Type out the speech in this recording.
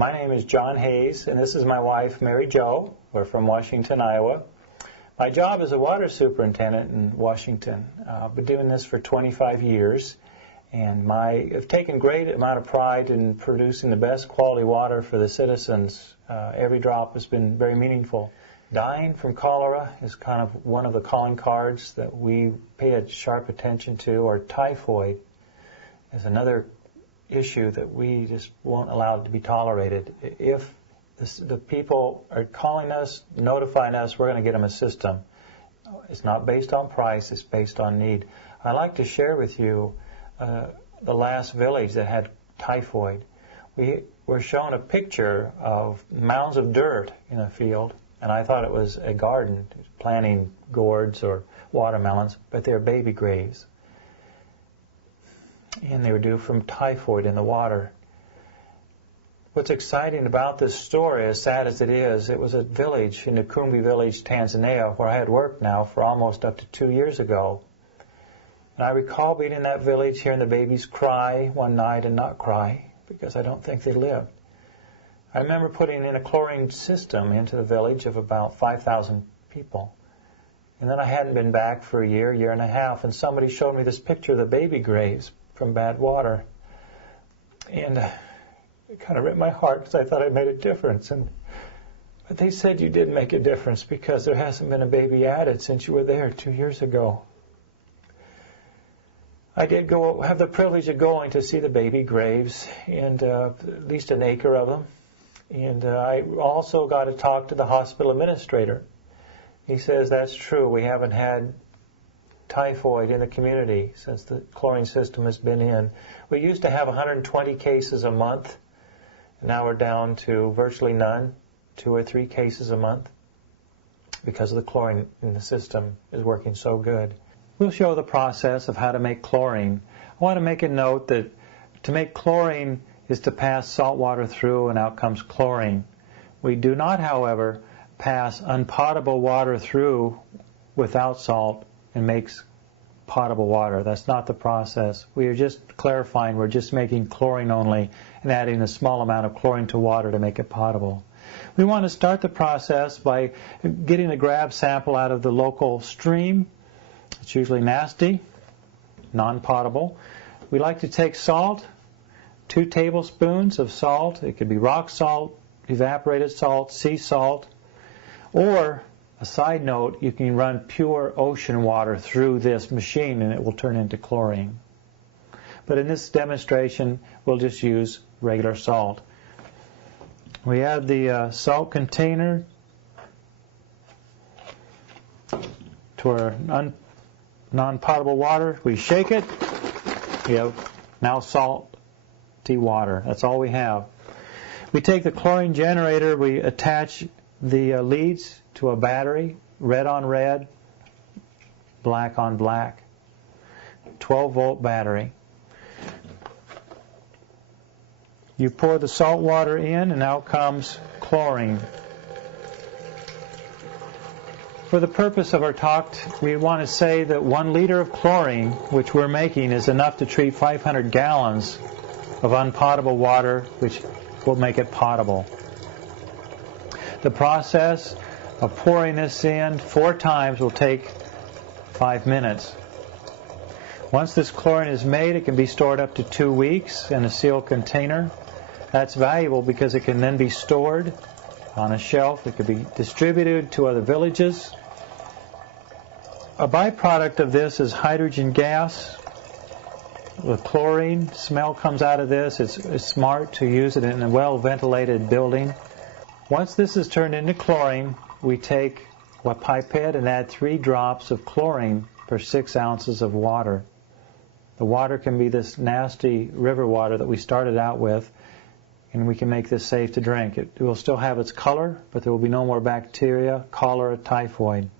My name is John Hayes, and this is my wife, Mary Jo. We're from Washington, Iowa. My job is a water superintendent in Washington. I've been doing this for 25 years, and I've taken great amount of pride in producing the best quality water for the citizens. Every drop has been very meaningful. Dying from cholera is kind of one of the calling cards that we pay a sharp attention to, or typhoid is another issue that we just won't allow to be tolerated. If the people are calling us, notifying us, we're going to get them a system. It's not based on price, it's based on need. I'd like to share with you the last village that had typhoid. We were shown a picture of mounds of dirt in a field, and I thought it was a garden, planting gourds or watermelons, but they're baby graves. And they were due from typhoid in the water. What's exciting about this story, as sad as it was a village in Ukumbi village, Tanzania, where I had worked now for almost up to 2 years ago. And I recall being in that village, hearing the babies cry one night and not cry, because I don't think they lived. I remember putting in a chlorine system into the village of about 5,000 people. And then I hadn't been back for a year, year and a half, and somebody showed me this picture of the baby graves from bad water. And it kind of ripped my heart because I thought I made a difference. But they said you did make a difference because there hasn't been a baby added since you were there 2 years ago. I did have the privilege of going to see the baby graves, and at least an acre of them. And I also got to talk to the hospital administrator. He says that's true. We haven't had typhoid in the community since the chlorine system has been in. We used to have 120 cases a month. Now we're down to virtually none, 2 or 3 cases a month, because of the chlorine in the system is working so good. We'll show the process of how to make chlorine. I want to make a note that to make chlorine is to pass salt water through and out comes chlorine. We do not, however, pass unpotable water through without salt and makes potable water. That's not the process. We are just clarifying we're just making chlorine only and adding a small amount of chlorine to water to make it potable. We want to start the process by getting a grab sample out of the local stream. It's usually nasty, non-potable. We like to take salt, 2 tablespoons of salt. It could be rock salt, evaporated salt, sea salt, or a side note, you can run pure ocean water through this machine and it will turn into chlorine. But in this demonstration, we'll just use regular salt. We add the salt container to our non-potable water. We shake it. We have now salty water. That's all we have. We take the chlorine generator. We attach the leads to a battery, red on red, black on black, 12-volt battery. You pour the salt water in and out comes chlorine. For the purpose of our talk, we want to say that 1 liter of chlorine, which we're making, is enough to treat 500 gallons of unpotable water, which will make it potable. The process of pouring this in 4 times will take 5 minutes. Once this chlorine is made, it can be stored up to 2 weeks in a sealed container. That's valuable because it can then be stored on a shelf. It could be distributed to other villages. A byproduct of this is hydrogen gas. The chlorine smell comes out of this. It's smart to use it in a well-ventilated building. Once this is turned into chlorine, we take a pipette and add 3 drops of chlorine per 6 ounces of water. The water can be this nasty river water that we started out with, and we can make this safe to drink. It will still have its color, but there will be no more bacteria, cholera, typhoid.